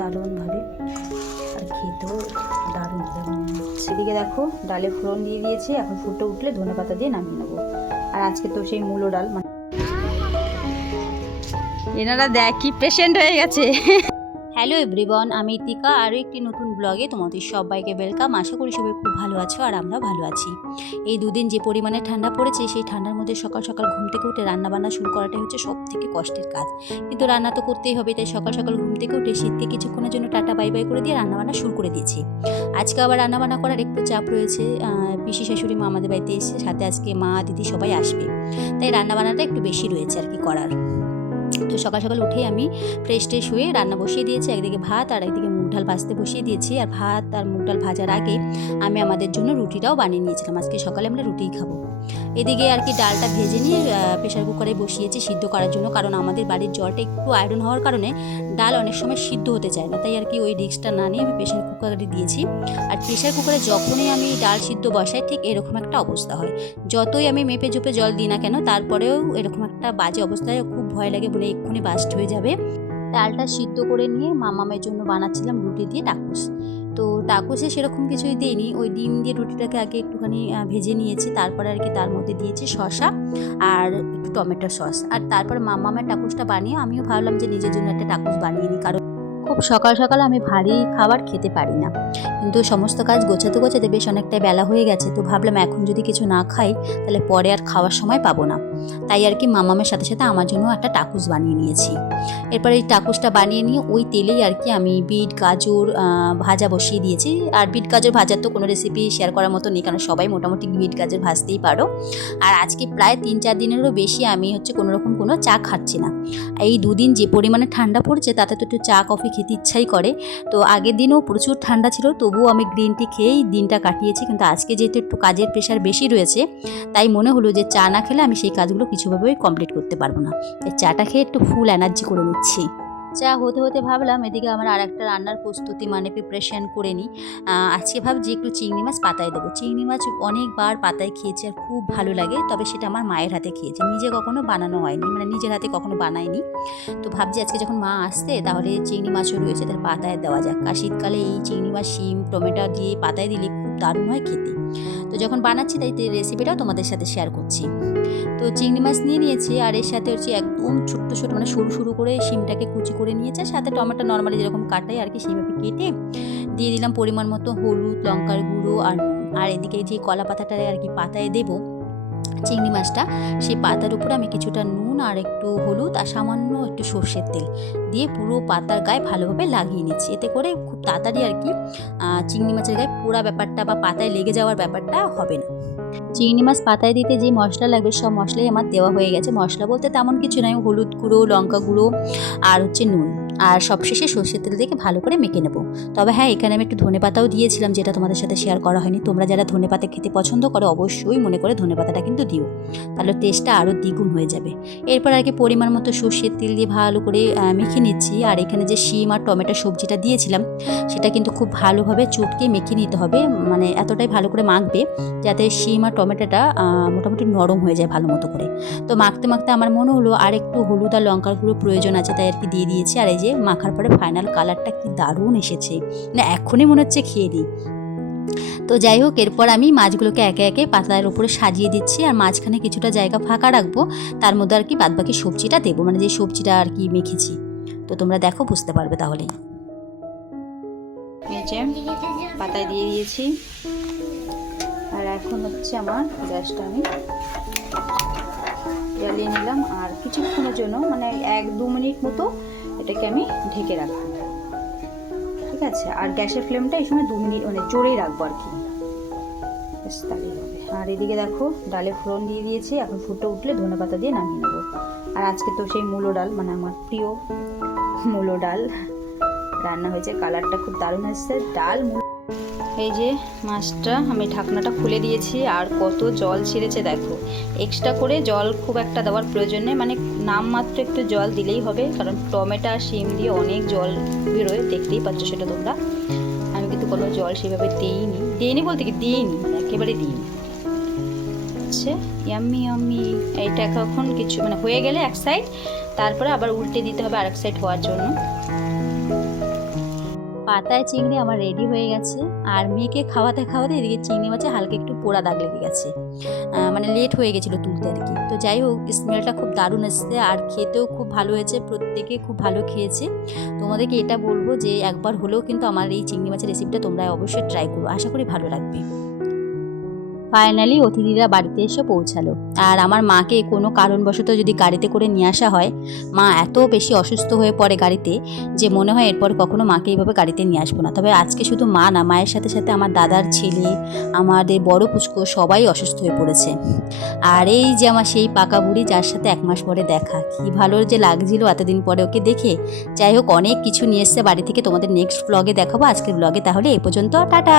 দারুণভাবে, আর খেতেও দারুণ হবে। সেদিকে দেখো ডালে ফোড়ন দিয়ে দিয়েছি, এখন ফুটে উঠলে ধনেপাতা দিয়ে নামিয়ে নেবো। আর আজকে তো সেই মূলো ডাল, মানে এনারা দেখ কি পেশেন্ট হয়ে গেছে। হ্যালো এভরিওয়ান, আমি ইতিকা, আরও একটি নতুন ব্লগে তোমাদের সবাইকে ওয়েলকাম। আশা করি সবাই খুব ভালো আছো আর আমরা ভালো আছি। এই দুদিন যে পরিমাণে ঠান্ডা পড়েছে, সেই ঠান্ডার মধ্যে সকাল সকাল ঘুম থেকে উঠে রান্নাবান্না শুরু করাটাই হচ্ছে সব থেকে কষ্টের কাজ, কিন্তু রান্না তো করতেই হবে। তাই সকাল সকাল ঘুম থেকে উঠে শীতকে কিছুক্ষণের জন্য টাটা বাই বাই করে দিয়ে রান্নাবান্না শুরু করে দিয়েছি। আজকে আবার রান্নাবান্না করার একটু চাপ রয়েছে, পিসি শাশুড়ি মা আমাদের বাড়িতে এসে, সাথে আজকে মা দিদি সবাই আসবে, তাই রান্নাবান্নাটা একটু বেশি রয়েছে আর কি করার। তো সকাল সকাল উঠেই আমি ফ্রেশ ট্রেশ হয়ে রান্না বসিয়ে দিয়েছি, একদিকে ভাত আর একদিকে মুগ ডাল ভাজতে বসিয়ে দিয়েছি। আর ভাত আর মুগ ডাল ভাজার আগে আমি আমাদের জন্য রুটিটাও বানিয়ে নিয়েছিলাম, আজকে সকালে আমরা রুটিই খাবো। এদিকে আর কি ডালটা ভেজে নিয়ে প্রেশার কুকারে বসিয়েছি সিদ্ধ করার জন্য, কারণ আমাদের বাড়ির জলটা একটু আয়রন হওয়ার কারণে ডাল অনেক সময় সিদ্ধ হতে চায় না, তাই আর কি ওই রিস্কটা না নিয়ে আমি প্রেশার কুকারে দিয়েছি। আর প্রেশার কুকারে যখনই আমি ডাল সিদ্ধ বসাই ঠিক এরকম একটা অবস্থা হয়, যতই আমি মেপে ঝুপে জল দিই না কেন তারপরেও এরকম একটা বাজে অবস্থায়, খুব ভয় লাগে, বলে এক্ষুনি বাস্ট হয়ে যাবে। ডালটা সিদ্ধ করে নিয়ে মামামের জন্য বানাচ্ছিলাম রুটি দিয়ে টাকুস। তো টাকুসে সেরকম কিছুই দিইনি, ওই ডিম দিয়ে রুটিটাকে আগে একটুখানি ভেজে নিয়েছি, তারপরে আর কি তার মধ্যে দিয়েছি শসা আর একটু টমেটো সস। আর তারপর মামামের টাকুসটা বানিয়ে আমিও ভাবলাম যে নিজের জন্য একটা টাকুস বানিয়ে নিই, কারণ খুব সকাল সকাল আমি ভারী খাবার খেতে পারি না, কিন্তু সমস্ত কাজ গোছাতে গোছাতে বেশ অনেকটাই বেলা হয়ে গেছে। তো ভাবলাম এখন যদি কিছু না খাই তাহলে পরে আর খাওয়ার সময় পাবো না, তাই আর কি মামামের সাথে সাথে আমার জন্য একটা টাকুস বানিয়ে নিয়েছি। এরপর এই টাকুসটা বানিয়ে নিয়ে ওই তেলেই আর কি আমি বিট গাজর ভাজা বসিয়ে দিয়েছি। আর বিট গাজর ভাজার তো কোনো রেসিপি শেয়ার করার মতো নেই, কারণ সবাই মোটামুটি বিট গাজর ভাজতেই পারো। আর আজকে প্রায় 3-4 দিনেরও বেশি আমি হচ্ছে কোনোরকম কোনো চা খাচ্ছি না। এই দুদিন যে পরিমাণে ঠান্ডা পড়ছে তাতে তো একটু চা কফি খেতে ইচ্ছাই করে। তো আগের দিনও প্রচুর ঠান্ডা ছিল, তবুও আমি গ্রিন টি খেয়েই দিনটা কাটিয়েছি, কিন্তু আজকে যেহেতু একটু কাজের প্রেশার বেশি রয়েছে, তাই মনে হলো যে চা না খেলে আমি সেই কাজগুলো কিছুভাবেই কমপ্লিট করতে পারবো না, তাই চাটা খেয়ে একটু ফুল এনার্জি করে নিচ্ছি। চা হতে হতে ভাবলাম এদিকে আমার আর একটা রান্নার প্রস্তুতি মানে প্রিপারেশান করে নিই। আজকে ভাবছি একটু চিংড়ি মাছ পাতায় দেবো। চিংড়ি মাছ অনেকবার পাতায় খেয়েছি আর খুব ভালো লাগে, তবে সেটা আমার মায়ের হাতে খেয়েছি, নিজে কখনো বানানো হয়নি, মানে নিজের হাতে কখনো বানাইনি। তো ভাবছি আজকে যখন মা আসছে তাহলে চিংড়ি মাছও রয়েছে, তাহলে পাতায় দেওয়া যাক। আর শীতকালে এই চিংড়ি মাছ শিম টমেটো দিয়ে পাতায় দিলে খুব দারুণ হয় খেতে। তো যখন বানাচ্ছি তাই রেসিপিটাও তোমাদের সাথে শেয়ার করছি। তো চিংড়ি মাছ নিয়ে নিয়েছি, আর এর সাথে হচ্ছে একদম ছোট্ট ছোট মানে সরু সরু করে শিমটাকে কুচি করে নিয়েছে, সাথে টমেটো নর্মালি যেরকম কাটাই আর কি সেইভাবে কেটে দিয়ে দিলাম পরিমাণ মতো হলুদ লঙ্কার গুঁড়ো আর আর এদিকে যে কলা পাতাটারে আর কি পাতায় দেবো চিংড়ি মাছটা, সেই পাতার উপরে আমি কিছুটা নুন আর একটু হলুদ আর সামান্য একটু সর্ষের তেল দিয়ে পুরো পাতার গায়ে ভালোভাবে লাগিয়ে নিচ্ছি। এতে করে খুব তাড়াতাড়ি আর কি চিংড়ি মাছের গায়ে পোড়া ব্যাপারটা বা পাতায় লেগে যাওয়ার ব্যাপারটা হবে না। চিংড়ি মাছ পাতায় দিতে যে মশলা লাগবে সব মশলাই আমার দেওয়া হয়ে গেছে। মশলা বলতে তেমন কিছু নয়, হলুদ গুঁড়ো লঙ্কা গুঁড়ো আর হচ্ছে নুন, আর সবশেষে সর্ষের তেল দিয়ে ভালো করে মেখে নেব। তবে হ্যাঁ, এখানে আমি একটু ধনেপাতাও দিয়েছিলাম, যেটা তোমাদের সাথে শেয়ার করা হয়নি। তোমরা যারা ধনেপাতা খেতে পছন্দ করো অবশ্যই মনে করে ধনেপাতাটা কিন্তু দিও, তাহলে টেস্টটা আরও দ্বিগুণ হয়ে যাবে। এরপর আর কি পরিমাণ মতো সর্ষের তেল দিয়ে ভালো করে মেখে নিচ্ছি। আর এখানে যে শিম আর টমেটো সবজিটা দিয়েছিলাম সেটা কিন্তু খুব ভালোভাবে চটকে মেখে নিতে হবে, মানে এতটাই ভালো করে মাখবে যাতে শিম আর টমেটোটা মোটামুটি নরম হয়ে যায় ভালো মতো করে। তো মাখতে মাখতে আমার মনে হলো আর একটু হলুদ আর লঙ্কার গুঁড়ো প্রয়োজন আছে, তাই আর কি দিয়ে দিয়েছি। আর এই যে মাখার পরে ফাইনাল কালারটা কি দারুণ এসেছে, না এখনই মনে হচ্ছে খেয়ে দিই। তো যাই হোক, এরপর আমি মাছগুলোকে একে একে পাতার উপরে সাজিয়ে দিচ্ছি, আর মাঝখানে কিছুটা জায়গা ফাঁকা রাখবো, তার মধ্যে আর কি বাদবাকি সবজিটা দেবো, মানে যে সবজিটা আর কি মেখেছি। তো তোমরা দেখো, বুঝতে পারবে তাহলেই। পাতায় দিয়ে দিয়েছি, আর এখন হচ্ছে আমার গ্যাসটা আমি জ্বালিয়ে নিলাম, আর কিছুক্ষণের জন্য মানে 1-2 মিনিট মতো এটাকে আমি ঢেকে রাখবো, ঠিক আছে। আর গ্যাসের ফ্লেমটা এই সময় 2 মিনিট মানে জোরেই রাখবো আর কি, বেশ তাহলেই হবে। আর এদিকে দেখো ডালে ফোড়ন দিয়ে দিয়েছি, এখন ফুটে উঠলে ধনেপাতা দিয়ে নামিয়ে নেবো। আর আজকে তো সেই মূলো ডাল, মানে আমার প্রিয় মূলো ডাল রান্না হয়েছে, কালারটা খুব দারুণ আসছে। ডাল এই যে মাছটা আমি ঢাকনাটা খুলে দিয়েছি, আর কত জল ছেড়েছে দেখো। এক্সট্রা করে জল খুব একটা দেওয়ার প্রয়োজন নেই, মানে নামমাত্র একটু জল দিলেই হবে, কারণ টমেটো আর শিম দিয়ে অনেক জল বেরোয়, দেখতেই পাচ্ছ সেটা তোমরা। আমি কিন্তু কোনো জল সেভাবে দিইনি বলতে কি দিইনি, একেবারে দিইনি। আচ্ছা, ইয়াম্মি ইয়াম্মি। এইটা এখন কিছু মানে হয়ে গেলে এক সাইড, তারপরে আবার উল্টে দিতে হবে আরেক সাইড হওয়ার জন্য। পাতায় চিংড়ি আমার রেডি হয়ে গেছে। আর মেয়েকে খাওয়াতে খাওয়াতে এদিকে চিংড়ি মাছে হালকা একটু পোড়া দাগ লেগে গেছে, মানে লেট হয়ে গেছিলো তুলতে আর কি। তো যাই হোক, স্মেলটা খুব দারুণ এসছে আর খেতেও খুব ভালো হয়েছে, প্রত্যেকে খুব ভালো খেয়েছে। তোমাদেরকে এটা বলবো যে একবার হলেও কিন্তু আমার এই চিংড়ি মাছের রেসিপিটা তোমরা অবশ্যই ট্রাই করো, আশা করি ভালো লাগবে। ফাইনালি অতিথিরা বাড়িতে এসে পৌঁছালো। আর আমার মাকে কোনো কারণবশত যদি গাড়িতে করে নিয়ে আসা হয়, মা এত বেশি অসুস্থ হয়ে পড়ে গাড়িতে যে মনে হয় এরপর কখনো মাকে এইভাবে গাড়িতে নিয়ে আসবো না। তবে আজকে শুধু মা না, মায়ের সাথে সাথে আমার দাদার ছেলে, আমাদের বড় পুচকো সবাই অসুস্থ হয়ে পড়েছে। আর এই যে আমার সেই পাকা বুড়ি, যার সাথে 1 মাস পরে দেখা, কী ভালো যে লাগছিল এতদিন পরে ওকে দেখে। যাই হোক, অনেক কিছু নিয়ে এসছে বাড়ি থেকে, তোমাদের নেক্সট ব্লগে দেখাবো। আজকের ব্লগে তাহলে এই পর্যন্ত, টাটা।